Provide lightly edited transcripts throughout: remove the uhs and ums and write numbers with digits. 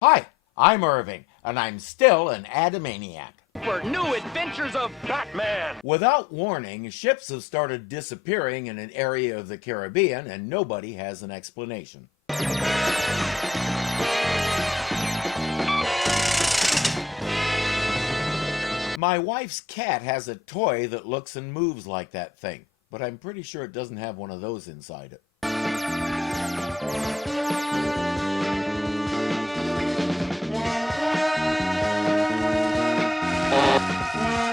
Hi, I'm Irving, and I'm still an Adamaniac. For new adventures of Batman! Without warning, ships have started disappearing in an area of the Caribbean, and nobody has an explanation. My wife's cat has a toy that looks and moves like that thing, but I'm pretty sure it doesn't have one of those inside it.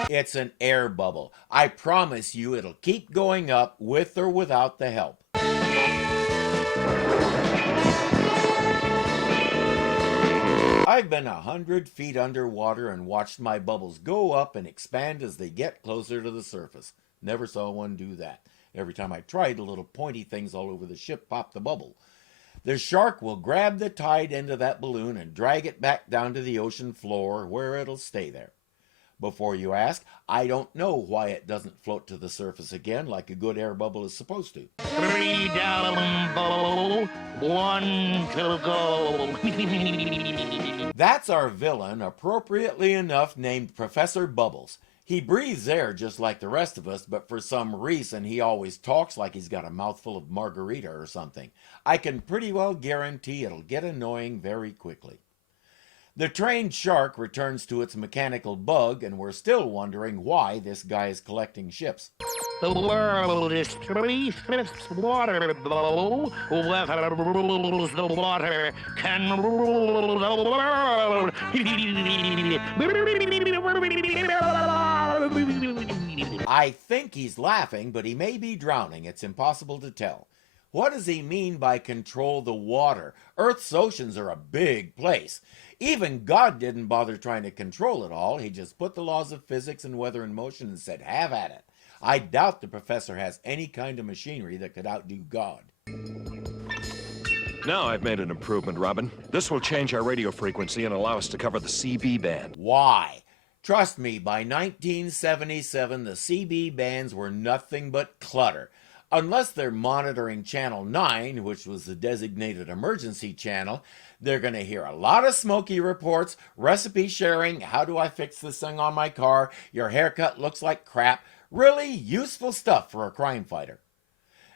It's an air bubble. I promise you it'll keep going up with or without the help. I've been 100 feet underwater and watched my bubbles go up and expand as they get closer to the surface. Never saw one do that. Every time I tried, the little pointy things all over the ship popped the bubble. The shark will grab the tide end of that balloon and drag it back down to the ocean floor where it'll stay there. Before you ask, I don't know why it doesn't float to the surface again like a good air bubble is supposed to. 3 down below, 1 to go. That's our villain, appropriately enough named Professor Bubbles. He breathes air just like the rest of us, but for some reason he always talks like he's got a mouthful of margarita or something. I can pretty well guarantee it'll get annoying very quickly. The trained shark returns to its mechanical bug, and we're still wondering why this guy is collecting ships. The world is 3/5 water below. Whoever rules the water can rule the world. I think he's laughing, but he may be drowning. It's impossible to tell. What does he mean by control the water? Earth's oceans are a big place. Even God didn't bother trying to control it all. He just put the laws of physics and weather in motion and said, have at it. I doubt the professor has any kind of machinery that could outdo God. Now I've made an improvement, Robin. This will change our radio frequency and allow us to cover the CB band. Why? Trust me, by 1977, the CB bands were nothing but clutter. Unless they're monitoring Channel 9, which was the designated emergency channel, they're going to hear a lot of smoky reports, recipe sharing, how do I fix this thing on my car, your haircut looks like crap, really useful stuff for a crime fighter.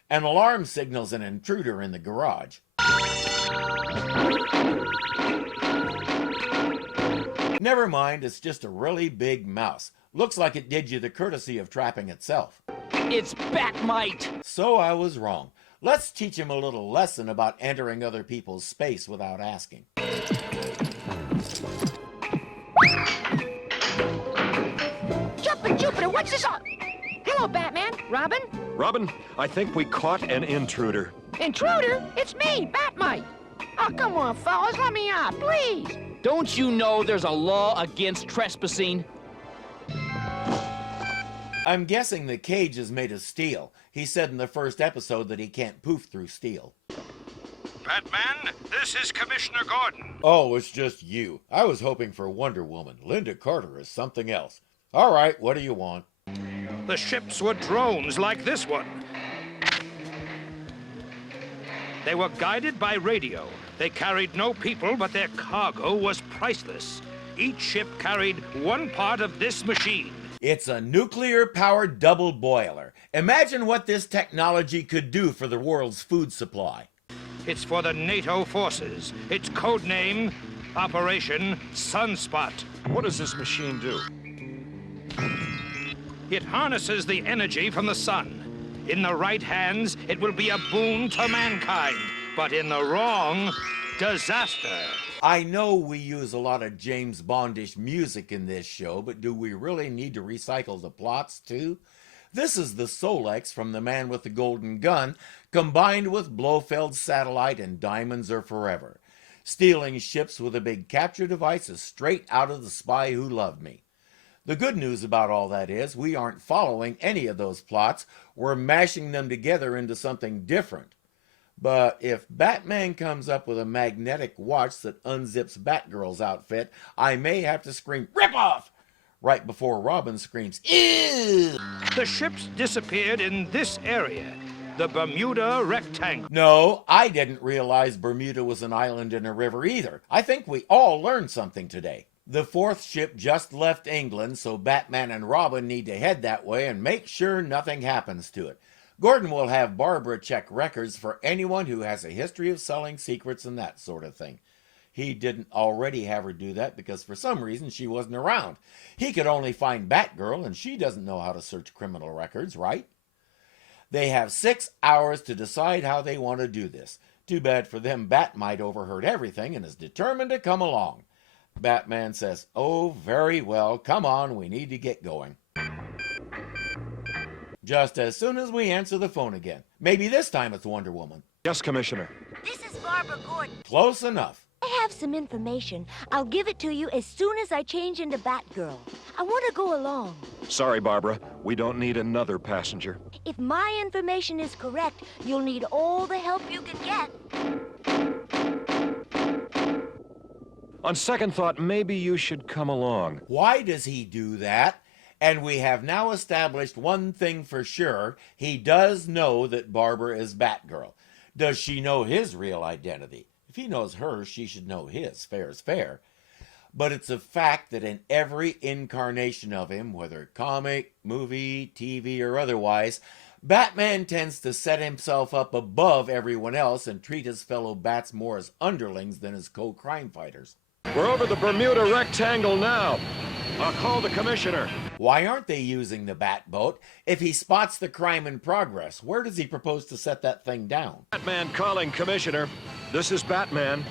An alarm signals an intruder in the garage. Never mind, it's just a really big mouse. Looks like it did you the courtesy of trapping itself. It's Batmite! So I was wrong. Let's teach him a little lesson about entering other people's space without asking. Jumpin' Jupiter, what's this all? Hello, Batman. Robin? Robin, I think we caught an intruder. Intruder? It's me, Batmite. Oh, come on, fellas, let me out, please. Don't you know there's a law against trespassing? I'm guessing the cage is made of steel. He said in the first episode that he can't poof through steel. Batman, this is Commissioner Gordon. Oh, it's just you. I was hoping for Wonder Woman. Linda Carter is something else. All right, what do you want? The ships were drones like this one. They were guided by radio. They carried no people, but their cargo was priceless. Each ship carried one part of this machine. It's a nuclear-powered double boiler. Imagine what this technology could do for the world's food supply. It's for the NATO forces. Its code name, Operation Sunspot. What does this machine do? It harnesses the energy from the sun. In the right hands, it will be a boon to mankind, but in the wrong, disaster. I know we use a lot of James Bondish music in this show, but do we really need to recycle the plots too? This is the Solex from The Man with the Golden Gun, combined with Blofeld's Satellite and Diamonds Are Forever. Stealing ships with a big capture device is straight out of The Spy Who Loved Me. The good news about all that is we aren't following any of those plots. We're mashing them together into something different. But if Batman comes up with a magnetic watch that unzips Batgirl's outfit, I may have to scream, "Rip off!" right before Robin screams, "Ew!" The ships disappeared in this area. the Bermuda Rectangle. No, I didn't realize Bermuda was an island in a river either. I think we all learned something today. The fourth ship just left England, so Batman and Robin need to head that way and make sure nothing happens to it. Gordon will have Barbara check records for anyone who has a history of selling secrets and that sort of thing. He didn't already have her do that because for some reason she wasn't around. He could only find Batgirl, and she doesn't know how to search criminal records, right? They have 6 hours to decide how they want to do this. Too bad for them, Bat-Mite overheard everything and is determined to come along. Batman says, "Oh, very well, come on, we need to get going." Just as soon as we answer the phone again. Maybe this time it's Wonder Woman. Yes, Commissioner. This is Barbara Gordon. Close enough. I have some information. I'll give it to you as soon as I change into Batgirl. I want to go along. Sorry, Barbara. We don't need another passenger. If my information is correct, you'll need all the help you can get. On second thought, maybe you should come along. Why does he do that? And we have now established one thing for sure. He does know that Barbara is Batgirl. Does she know his real identity? If he knows hers, she should know his. Fair is fair. But it's a fact that in every incarnation of him, whether comic, movie, TV, or otherwise, Batman tends to set himself up above everyone else and treat his fellow Bats more as underlings than as co-crime fighters. We're over the Bermuda Rectangle now. I'll call the Commissioner. Why aren't they using the Batboat? If he spots the crime in progress, where does he propose to set that thing down? Batman calling, Commissioner. This is Batman.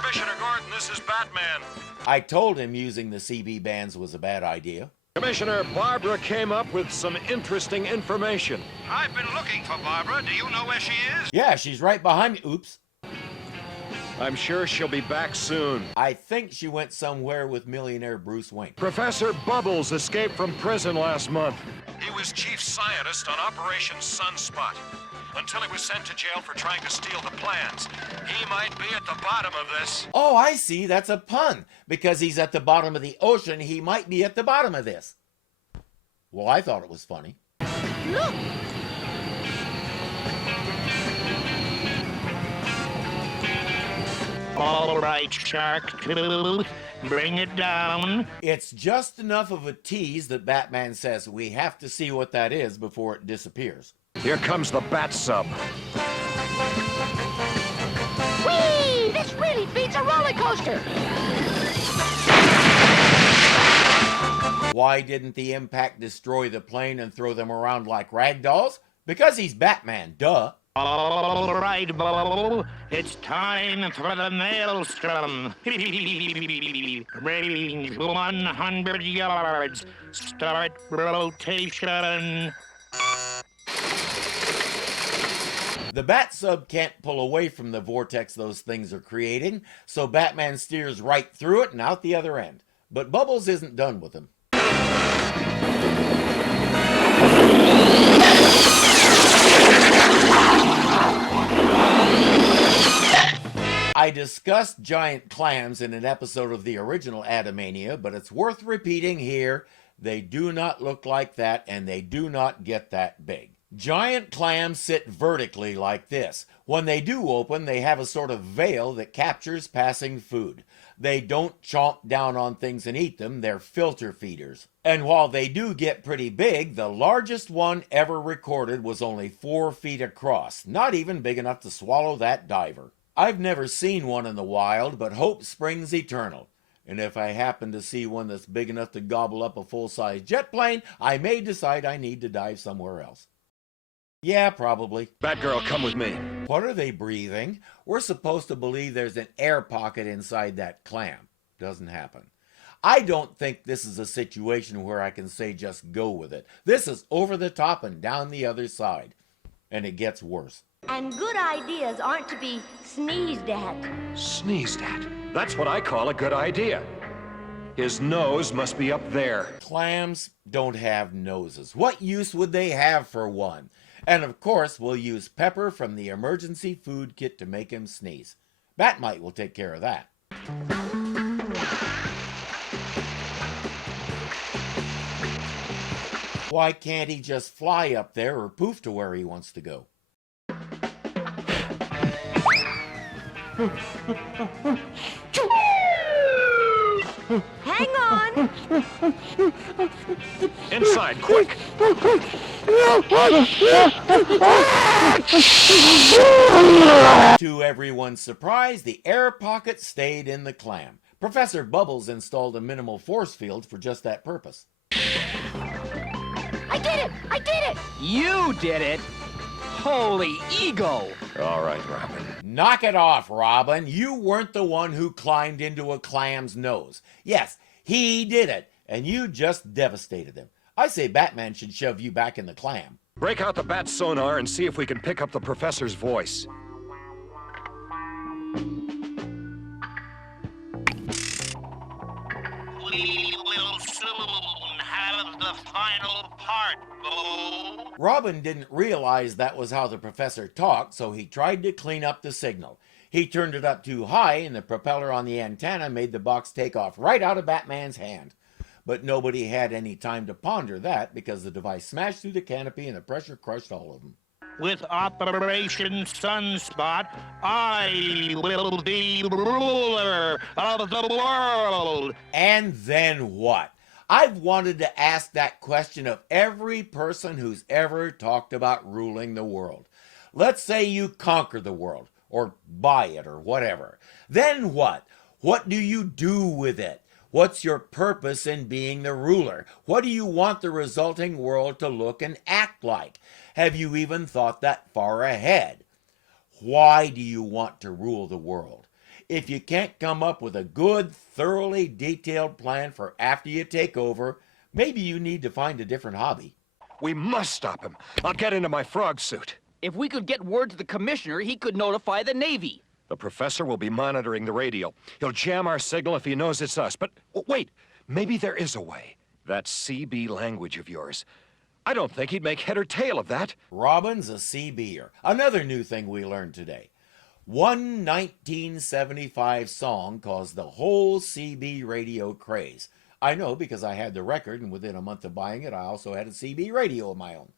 Commissioner Gordon, this is Batman. I told him using the CB bands was a bad idea. Commissioner, Barbara came up with some interesting information. I've been looking for Barbara. Do you know where she is? Yeah, she's right behind me. Oops. I'm sure she'll be back soon. I think she went somewhere with millionaire Bruce Wayne. Professor Bubbles escaped from prison last month. He was chief scientist on Operation Sunspot until he was sent to jail for trying to steal the plans. He might be at the bottom of this. Oh, I see. That's a pun. Because he's at the bottom of the ocean, he might be at the bottom of this. Well, I thought it was funny. Look! All right, Shark 2, bring it down. It's just enough of a tease that Batman says we have to see what that is before it disappears. Here comes the Bat Sub. Whee! This really beats a roller coaster. Why didn't the impact destroy the plane and throw them around like rag dolls? Because he's Batman, duh. All right, Bo, it's time for the maelstrom. Range 100 yards. Start rotation. The Bat Sub can't pull away from the vortex those things are creating, so Batman steers right through it and out the other end. But Bubbles isn't done with him. I discussed giant clams in an episode of the original Adamania, but it's worth repeating here. They do not look like that, and they do not get that big. Giant clams sit vertically like this. When they do open, they have a sort of veil that captures passing food. They don't chomp down on things and eat them, they're filter feeders. And while they do get pretty big, the largest one ever recorded was only 4 feet across, not even big enough to swallow that diver. I've never seen one in the wild, but hope springs eternal. And if I happen to see one that's big enough to gobble up a full-size jet plane, I may decide I need to dive somewhere else. Yeah, probably. Batgirl, come with me. What are they breathing? We're supposed to believe there's an air pocket inside that clam. Doesn't happen. I don't think this is a situation where I can say just go with it. This is over the top and down the other side. And it gets worse. And good ideas aren't to be sneezed at. Sneezed at. That's what I call a good idea. His nose must be up there. Clams don't have noses. What use would they have for one? And of course, we'll use Pepper from the emergency food kit to make him sneeze. Bat-Mite will take care of that. Why can't he just fly up there or poof to where he wants to go? Hang on. Inside, quick! To everyone's surprise, the air pocket stayed in the clam. Professor Bubbles installed a minimal force field for just that purpose. I did it! I did it! You did it! Holy ego! All right, Robin. Knock it off, Robin. You weren't the one who climbed into a clam's nose. Yes, he did it, and you just devastated him. I say Batman should shove you back in the clam. Break out the bat sonar and see if we can pick up the professor's voice. We will soon have the final part, Bo. Robin didn't realize that was how the professor talked, so he tried to clean up the signal. He turned it up too high, and the propeller on the antenna made the box take off right out of Batman's hand. But nobody had any time to ponder that because the device smashed through the canopy and the pressure crushed all of them. With Operation Sunspot, I will be ruler of the world. And then what? I've wanted to ask that question of every person who's ever talked about ruling the world. Let's say you conquer the world, or buy it, or whatever. Then what? What do you do with it? What's your purpose in being the ruler? What do you want the resulting world to look and act like? Have you even thought that far ahead? Why do you want to rule the world? If you can't come up with a good, thoroughly detailed plan for after you take over, maybe you need to find a different hobby. We must stop him. I'll get into my frog suit. If we could get word to the commissioner, he could notify the Navy. The professor will be monitoring the radio. He'll jam our signal if he knows it's us. But wait, maybe there is a way. That CB language of yours. I don't think he'd make head or tail of that. Robin's a CB'er. Another new thing we learned today. One 1975 song caused the whole CB radio craze. I know because I had the record, and within a month of buying it, I also had a CB radio of my own.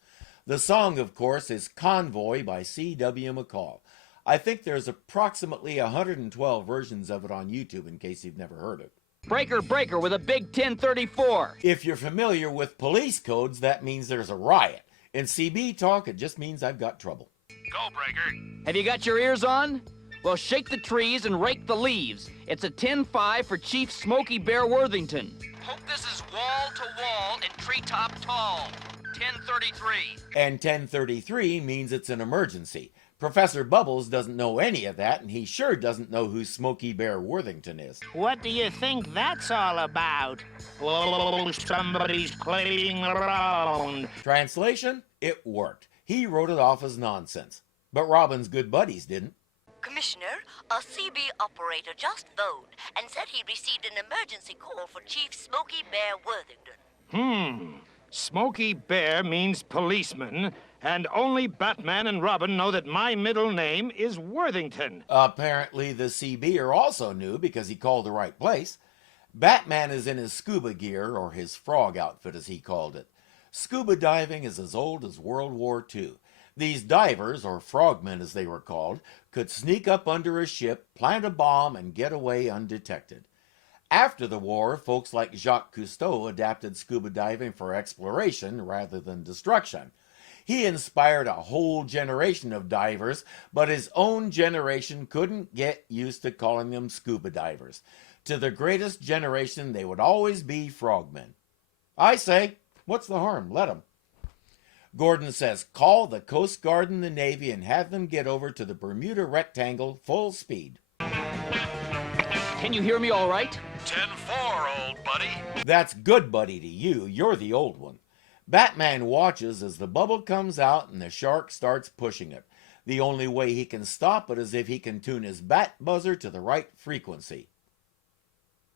The song, of course, is Convoy by C.W. McCall. I think there's approximately 112 versions of it on YouTube in case you've never heard it. Breaker, breaker with a big 1034. If you're familiar with police codes, that means there's a riot. In CB talk, it just means I've got trouble. Go, Breaker. Have you got your ears on? Well, shake the trees and rake the leaves. It's a 10-5 for Chief Smokey Bear Worthington. Hope this is wall to wall and treetop tall. 1033. And 1033 means it's an emergency. Professor Bubbles doesn't know any of that, and he sure doesn't know who Smokey Bear Worthington is. What do you think that's all about? Oh, somebody's playing around. Translation? It worked. He wrote it off as nonsense. But Robin's good buddies didn't. Commissioner, a CB operator just phoned and said he received an emergency call for Chief Smokey Bear Worthington. Smokey Bear means policeman, and only Batman and Robin know that my middle name is Worthington. Apparently the CB'er also knew because he called the right place. Batman is in his scuba gear, or his frog outfit as he called it. Scuba diving is as old as World War II. These divers, or frogmen as they were called, could sneak up under a ship, plant a bomb, and get away undetected. After the war, folks like Jacques Cousteau adapted scuba diving for exploration rather than destruction. He inspired a whole generation of divers, but his own generation couldn't get used to calling them scuba divers. To the greatest generation, they would always be frogmen. I say, what's the harm? Let them. Gordon says, call the Coast Guard and the Navy and have them get over to the Bermuda Rectangle full speed. Can you hear me all right? 10-4, old buddy. That's good, buddy, to you. You're the old one. Batman watches as the bubble comes out and the shark starts pushing it. The only way he can stop it is if he can tune his bat buzzer to the right frequency.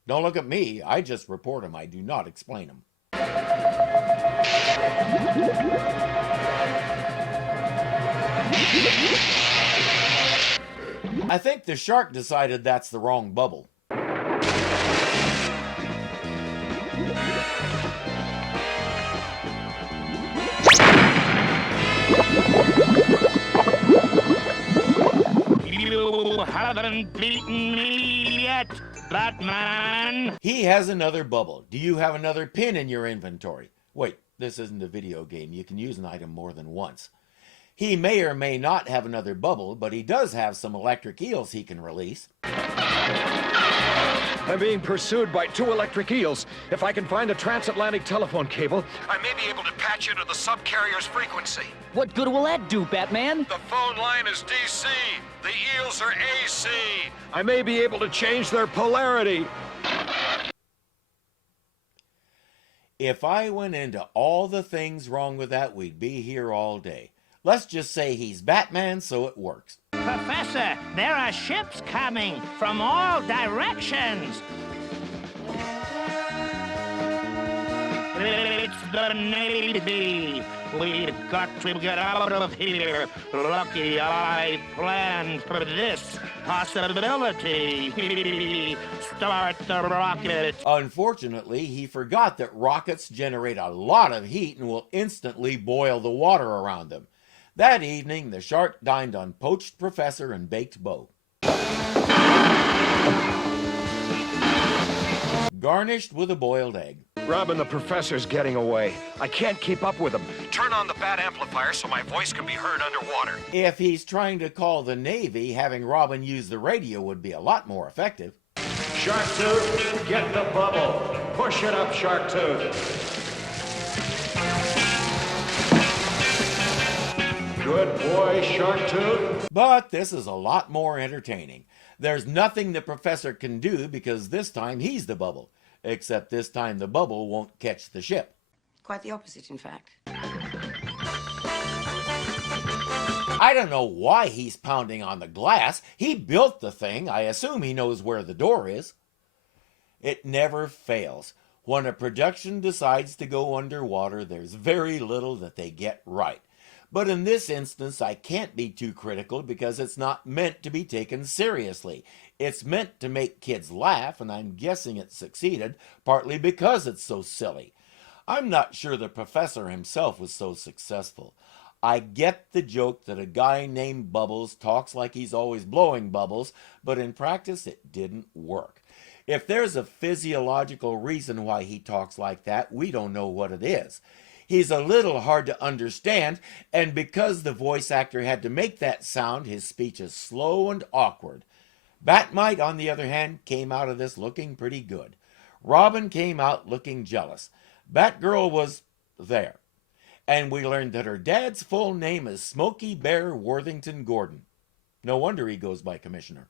Don't look at me. I just report him. I do not explain him. I think the shark decided that's the wrong bubble. You haven't beaten me yet, Batman. He has another bubble. Do you have another pin in your inventory? Wait, this isn't a video game. You can use an item more than once. He may or may not have another bubble, but he does have some electric eels he can release. I'm being pursued by 2 electric eels. If I can find a transatlantic telephone cable, I may be able to patch into the subcarrier's frequency. What good will that do, Batman? The phone line is DC. The eels are AC. I may be able to change their polarity. If I went into all the things wrong with that, we'd be here all day. Let's just say he's Batman, so it works. Professor, there are ships coming from all directions. It's the Navy. We've got to get out of here. Lucky I planned for this possibility. Start the rocket. Unfortunately, he forgot that rockets generate a lot of heat and will instantly boil the water around them. That evening, the shark dined on poached Professor and baked Bo. Garnished with a boiled egg. Robin, the professor's getting away. I can't keep up with him. Turn on the bat amplifier so my voice can be heard underwater. If he's trying to call the Navy, having Robin use the radio would be a lot more effective. Shark Tooth, get the bubble. Push it up, Shark Tooth. Good boy, Shark Tooth. But this is a lot more entertaining. There's nothing the professor can do because this time he's the bubble. Except this time the bubble won't catch the ship. Quite the opposite, in fact. I don't know why he's pounding on the glass. He built the thing. I assume he knows where the door is. It never fails. When a production decides to go underwater, there's very little that they get right. But in this instance, I can't be too critical because it's not meant to be taken seriously. It's meant to make kids laugh, and I'm guessing it succeeded, partly because it's so silly. I'm not sure the professor himself was so successful. I get the joke that a guy named Bubbles talks like he's always blowing bubbles, but in practice it didn't work. If there's a physiological reason why he talks like that, we don't know what it is. He's a little hard to understand, and because the voice actor had to make that sound, his speech is slow and awkward. Batmite, on the other hand, came out of this looking pretty good. Robin came out looking jealous. Batgirl was there. And we learned that her dad's full name is Smokey Bear Worthington Gordon. No wonder he goes by Commissioner.